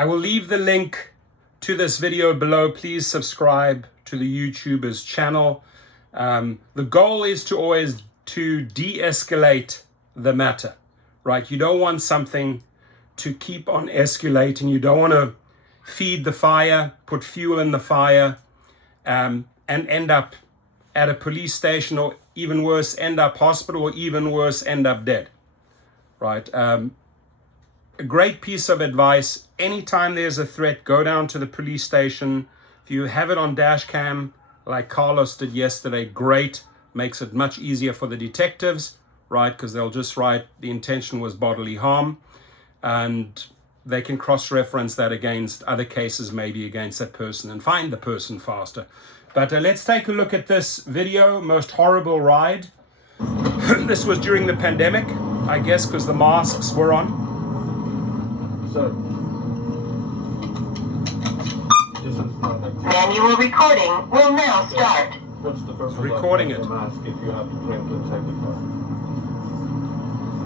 I will leave the link to this video below. Please subscribe to the YouTuber's channel. The goal is to always to de-escalate the matter, right? You don't want something to keep on escalating. You don't want to feed the fire, put fuel in the fire, and end up at a police station, or even worse, end up hospital, or even worse, end up dead, right? A great piece of advice: anytime there's a threat, go down to the police station. If you have it on dash cam, like Carlos did yesterday, great. Makes it much easier for the detectives, right? Because they'll just write the intention was bodily harm, and they can cross-reference that against other cases, maybe against that person, and find the person faster. But let's take a look at this video. Most horrible ride. This was during the pandemic, I guess, because the masks were on. Sir. Manual recording will now start. What's the purpose Recording of it. the mask if you have to claim to inside the car?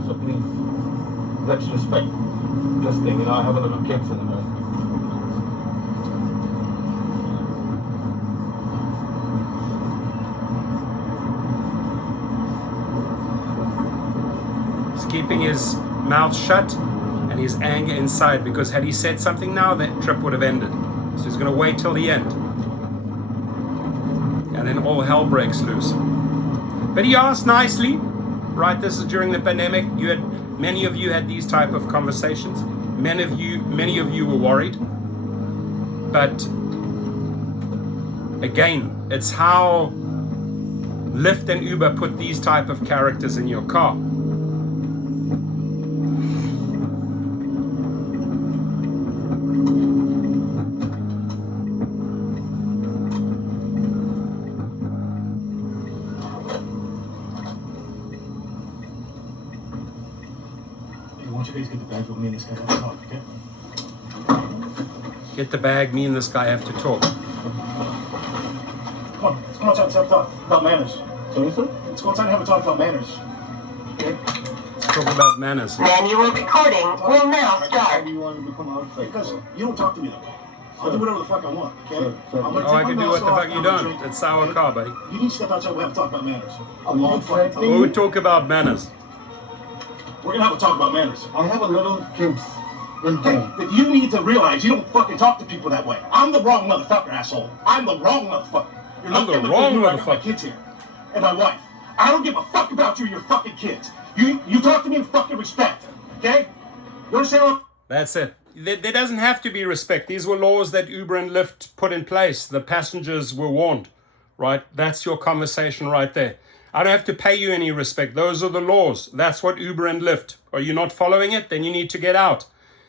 So please, let's respect this thing. You know, I have a little kids in the mask. He's keeping his mouth shut and his anger inside, because had he said something now, that trip would have ended. So he's going to wait till the end. And then all hell breaks loose. But he asked nicely, right? This is during the pandemic. Many of you had these type of conversations. Many of you were worried. But again, it's how Lyft and Uber put these type of characters in your car. Please get the bag with me and this guy have to talk, okay? Get the bag, me and this guy have to talk. Come on, let's go outside and have a talk about manners. Sorry, sir? Let's go outside and have a talk about manners. Okay? Let's talk about manners. Manual recording will now Why start. do you want to become outside? Because you don't talk to me that way. I'll do whatever the fuck I want, okay? Oh, I can do what the fuck you don't. It's our car, buddy. You need to step outside and have a talk about manners. A long fucking time. We'll talk about manners. We're gonna have a talk about manners. I have a little kids in Hey, town. but you need to realize you don't fucking talk to people that way. I'm the wrong motherfucker, asshole. I'm the wrong motherfucker. You're I'm lucky the I'm wrong here. I got my motherfucker. kids here. And my wife. I don't give a fuck about you or your fucking kids. You talk to me in fucking respect. Okay? You understand? That's it. There doesn't have to be respect. These were laws that Uber and Lyft put in place. The passengers were warned, right? That's your conversation right there. I don't have to pay you any respect. Those are the laws. That's what Uber and Lyft. Are you not following it? Then you need to get out.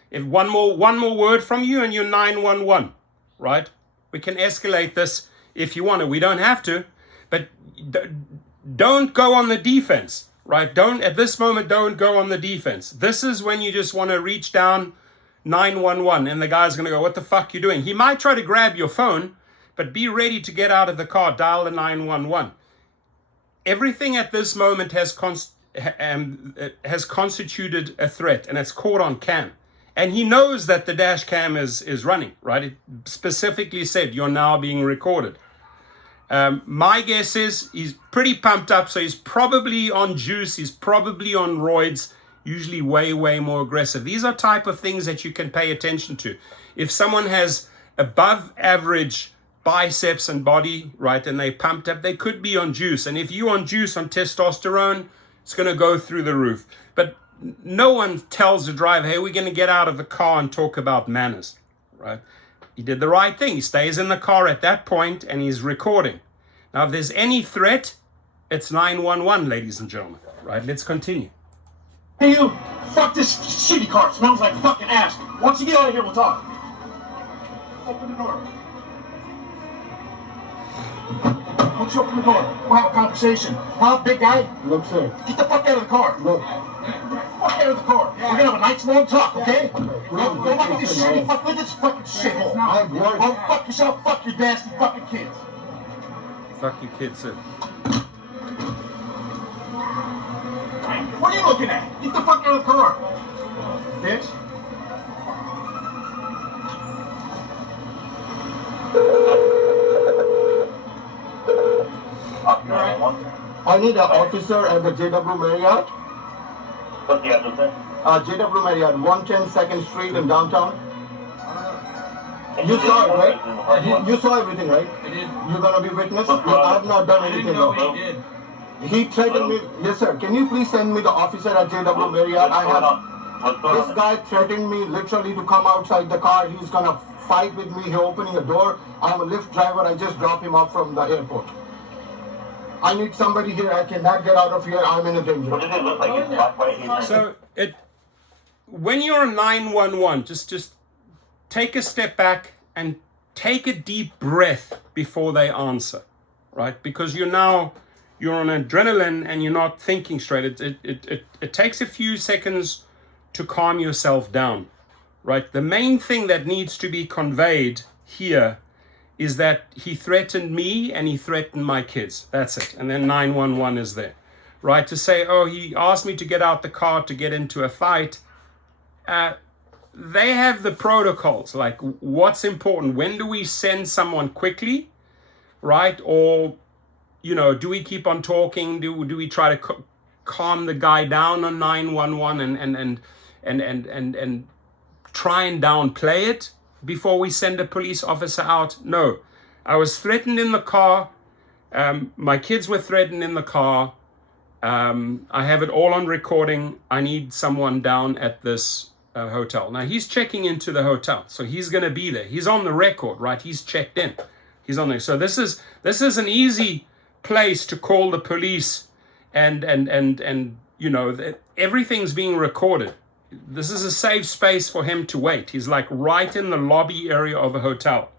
If one more word from you and you're 911, right? We can escalate this if you want to. We don't have to, but don't go on the defense, right? At this moment, don't go on the defense. This is when you just want to reach down 911 and the guy's going to go, what the fuck you doing? He might try to grab your phone, but be ready to get out of the car, dial the 911. Everything at this moment has constituted a threat, and it's caught on cam. And he knows that the dash cam is running, right? It specifically said you're now being recorded. My guess is he's pretty pumped up, so he's probably on juice, he's probably on roids, usually way, way more aggressive. These are type of things that you can pay attention to. If someone has above average biceps and body, right, and they pumped up, they could be on juice. And if you on juice, on testosterone, it's going to go through the roof. But no one tells the driver, hey, we're going to get out of the car and talk about manners, right? He did the right thing. He stays in the car at that point and he's recording. Now, if there's any threat, it's 911, ladies and gentlemen, right? Let's continue. Hey, you! Fuck this shitty car. It smells like fucking ass. Once you get out of here, we'll talk. Open the door. Once you open the door, we'll have a conversation. Huh, big guy? Look, sir. Get the fuck out of the car. Look. Get the fuck out of the car. We're gonna have a nice long talk, okay? Go look at this shitty fuck. Look at this fucking shithole. Go fuck yourself. Fuck your nasty fucking kids. Fuck you kids, sir. What are you looking at? Get the fuck out of the car, bitch. I need an officer at the JW Marriott. What's the address there? JW Marriott, 110 2nd Street in downtown. You saw it, right? You saw everything, right? I did. You're gonna be witness? I have not done I didn't anything. know though. what he did. He threatened me. Yes, sir. Can you please send me the officer at JW Marriott? I have. This guy threatened me literally to come outside the car. He's gonna fight with me. He's opening a door. I'm a Lyft driver. I just dropped him off from the airport. I need somebody here. I cannot get out of here. I'm in a danger. What does it look like? It's black, white, So when you're on 911, just take a step back and take a deep breath before they answer, right? Because you're on adrenaline and you're not thinking straight. It takes a few seconds to calm yourself down, right? The main thing that needs to be conveyed here is that he threatened me and he threatened my kids. That's it. And then 911 is there, right? To say, oh, he asked me to get out the car to get into a fight. They have the protocols, like what's important. When do we send someone quickly, right? Or, do we keep on talking? Do we try to calm the guy down on 911 and try and downplay it before we send a police officer out? No, I was threatened in the car. My kids were threatened in the car. I have it all on recording. I need someone down at this hotel. Now he's checking into the hotel, so he's going to be there. He's on the record, right? He's checked in. He's on there. So this is an easy place to call the police, and everything's being recorded. This is a safe space for him to wait. He's like right in the lobby area of a hotel,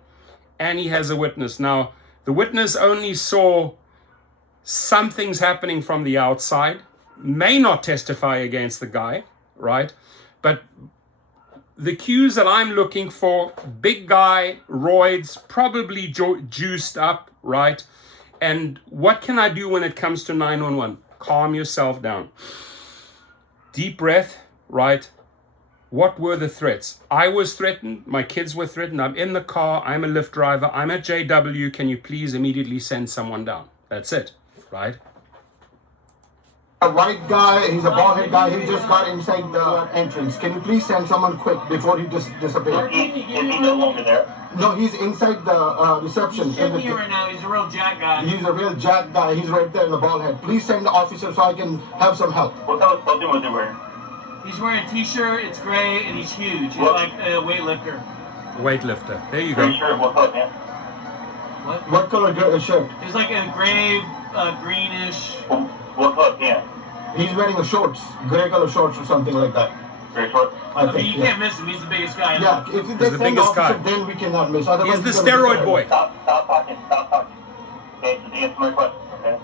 and he has a witness. Now the witness only saw something's happening from the outside, may not testify against the guy, right? But the cues that I'm looking for, big guy, roids, probably juiced up, right? And what can I do when it comes to 911? Calm yourself down. Deep breath, right? What were the threats? I was threatened. My kids were threatened. I'm in the car. I'm a Lyft driver. I'm at JW. Can you please immediately send someone down? That's it, right? A white guy, he's a bald-headed guy, he just got inside the entrance. Can you please send someone quick before he just disappears? Is he no longer there? No, he's inside the reception. He's sitting here right now. He's a real jack guy. He's a real jack guy. He's right there in the bald head. Please send the officer so I can have some help. What kind of clothing was he wearing? He's wearing a t-shirt, it's gray, and he's huge. He's like a weightlifter. Weightlifter. There you go. Gray shirt, what color pants? What color shirt? He's like a gray, greenish. What color pants? He's wearing a shorts, gray color shorts or something like that. Gray shorts? I think, You can't miss him. He's the biggest guy. Yeah, if they the send the biggest officer, guy. then we cannot miss. Otherwise, He's the we're gonna steroid miss. boy. Stop talking. Okay, just answer my question, okay?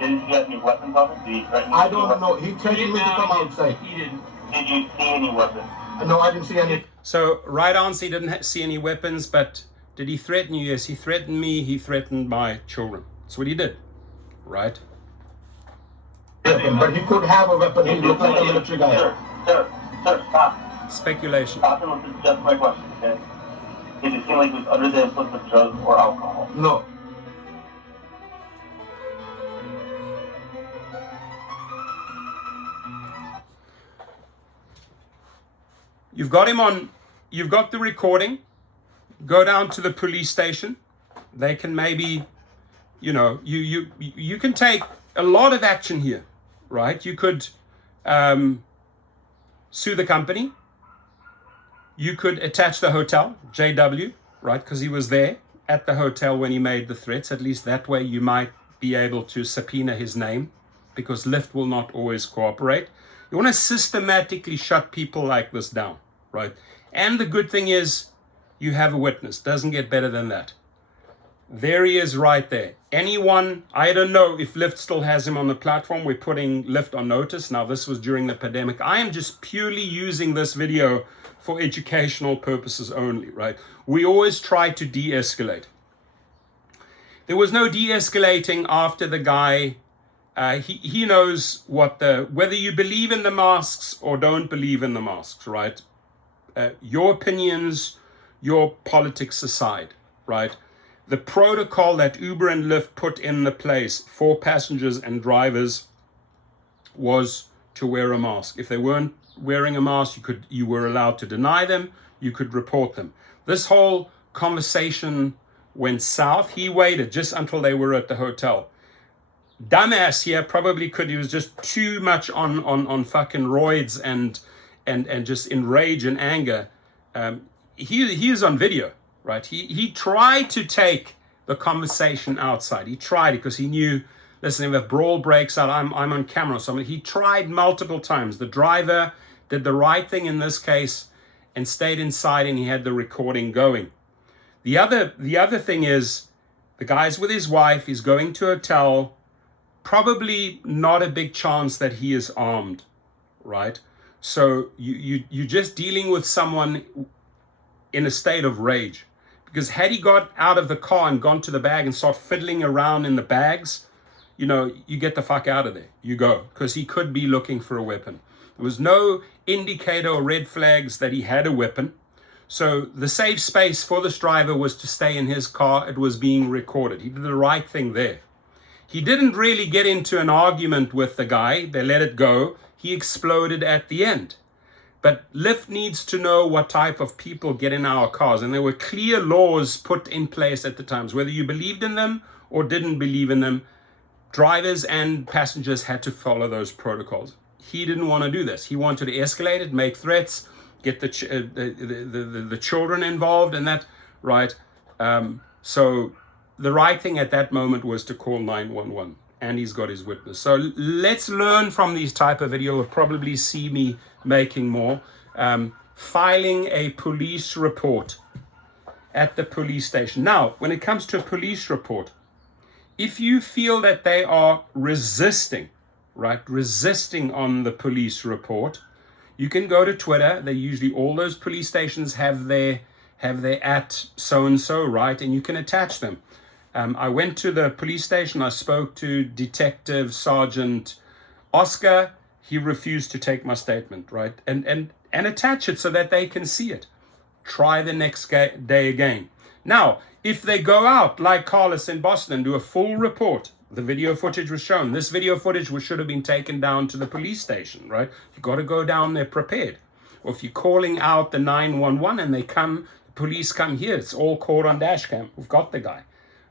Did he have any weapons on him? Did he threaten you? I don't know. He threatened me to come outside. He didn't. Did you see any weapons? No, I didn't see any. So, right answer, he didn't see any weapons, but did he threaten you? Yes, he threatened me. He threatened my children. That's what he did, right? Weapon, but he could have a weapon. He looked like a military guy. Sir, stop. Speculation. Stop and listen to just my question, okay? Did it seem like he was under the influence of drugs or alcohol? No. You've got him on, you've got the recording. Go down to the police station. They can maybe, you can take a lot of action here, right? You could sue the company. You could attach the hotel, JW, right? Because he was there at the hotel when he made the threats. At least that way you might be able to subpoena his name, because Lyft will not always cooperate. You want to systematically shut people like this down, right? And the good thing is you have a witness. Doesn't get better than that. There he is right there. Anyone, I don't know if Lyft still has him on the platform. We're putting Lyft on notice. Now, this was during the pandemic. I am just purely using this video for educational purposes only, right? We always try to de-escalate. There was no de-escalating after the guy. He knows whether you believe in the masks or don't believe in the masks, right? Your opinions, your politics aside, right? The protocol that Uber and Lyft put in the place for passengers and drivers was to wear a mask. If they weren't wearing a mask, you were allowed to deny them, you could report them. This whole conversation went south. He waited just until they were at the hotel. Dumbass here probably he was just too much on fucking roids and just in rage and anger. He is on video, right? He tried to take the conversation outside. He tried it because he knew, listen, if a brawl breaks out, I'm on camera or something. He tried multiple times. The driver did the right thing in this case and stayed inside, and he had the recording going. The other thing is, the guy's with his wife, he's going to a hotel, probably not a big chance that he is armed, right? So you're just dealing with someone in a state of rage. Because had he got out of the car and gone to the bag and start fiddling around in the bags, you get the fuck out of there. You go. Because he could be looking for a weapon. There was no indicator or red flags that he had a weapon. So the safe space for this driver was to stay in his car. It was being recorded. He did the right thing there. He didn't really get into an argument with the guy. They let it go. He exploded at the end. But Lyft needs to know what type of people get in our cars. And there were clear laws put in place at the times. Whether you believed in them or didn't believe in them, drivers and passengers had to follow those protocols. He didn't want to do this. He wanted to escalate it, make threats, get the children involved and that, right? So the right thing at that moment was to call 911, and he's got his witness. So let's learn from these type of video. You'll probably see me making more. Filing a police report at the police station. Now, when it comes to a police report, if you feel that they are resisting on the police report, you can go to Twitter. They usually, all those police stations have their at so-and-so, right? And you can attach them. I went to the police station. I spoke to Detective Sergeant Oscar. He refused to take my statement, right? And attach it so that they can see it. Try the next day again. Now, if they go out like Carlos in Boston and do a full report, the video footage was shown. This video footage should have been taken down to the police station, right? You got to go down there prepared. Or if you're calling out the 911 and the police come here, it's all caught on dash cam. We've got the guy,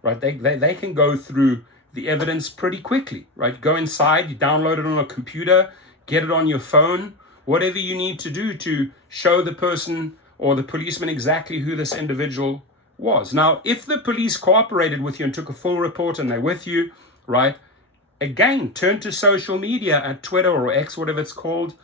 right? They can go through the evidence pretty quickly, right? Go inside, you download it on a computer, get it on your phone, whatever you need to do to show the person or the policeman exactly who this individual was. Now, if the police cooperated with you and took a full report and they're with you, right? Again, turn to social media at Twitter or X, whatever it's called.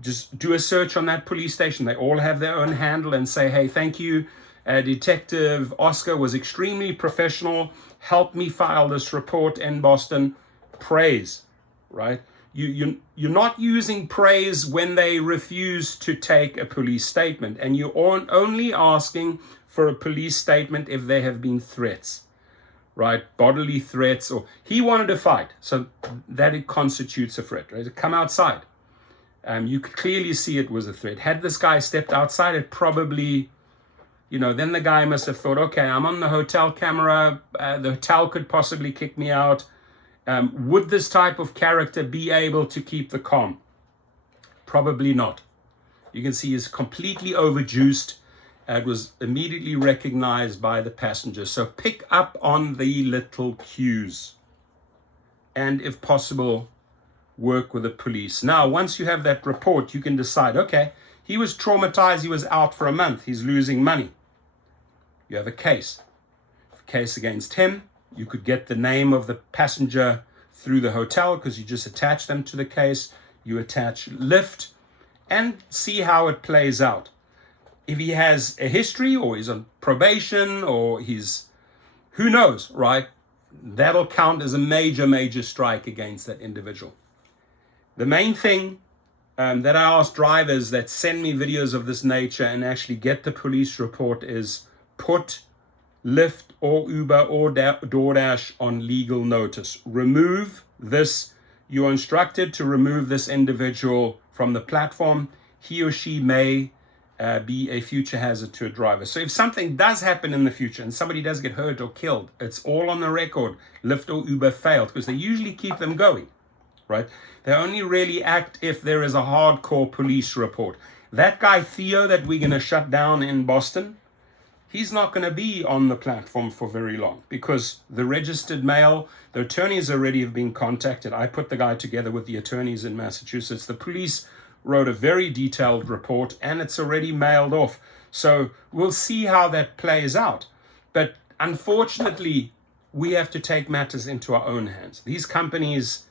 Just do a search on that police station. They all have their own handle and say, hey, thank you. Detective Oscar was extremely professional, helped me file this report in Boston. Praise, right? You're not using praise when they refuse to take a police statement, and you're only asking for a police statement if there have been threats, right? Bodily threats, or he wanted to fight, so that it constitutes a threat, right? To come outside. You could clearly see it was a threat. Had this guy stepped outside, it probably, then the guy must have thought, okay, I'm on the hotel camera. The hotel could possibly kick me out. Would this type of character be able to keep the calm? Probably not. You can see he's completely overjuiced. It was immediately recognized by the passenger. So pick up on the little cues. And if possible, work with the police. Now, once you have that report, you can decide, okay, he was traumatized, he was out for a month, he's losing money. You have a case. A case against him. You could get the name of the passenger through the hotel because you just attach them to the case. You attach Lyft and see how it plays out. If he has a history or he's on probation or who knows, right? That'll count as a major, major strike against that individual. The main thing that I ask drivers that send me videos of this nature and actually get the police report is put Lyft or Uber or DoorDash on legal notice. Remove this. You are instructed to remove this individual from the platform. He or she may be a future hazard to a driver. So if something does happen in the future and somebody does get hurt or killed, it's all on the record. Lyft or Uber failed, because they usually keep them going, right? They only really act if there is a hardcore police report. That guy Theo that we're going to shut down in Boston, he's not going to be on the platform for very long, because the registered mail, the attorneys already have been contacted. I put the guy together with the attorneys in Massachusetts. The police wrote a very detailed report, and it's already mailed off. So we'll see how that plays out. But unfortunately, we have to take matters into our own hands. These companies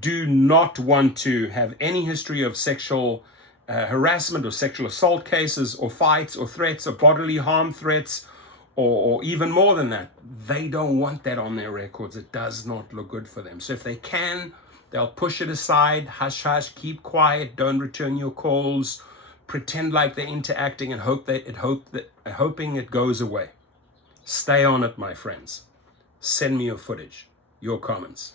do not want to have any history of sexual harassment or sexual assault cases or fights or threats or bodily harm threats, or even more than that. They don't want that on their records. It does not look good for them. So if they can, they'll push it aside, hush hush, keep quiet, don't return your calls, pretend like they're interacting, and hoping it goes away. Stay on it, my friends. Send me your footage, your comments.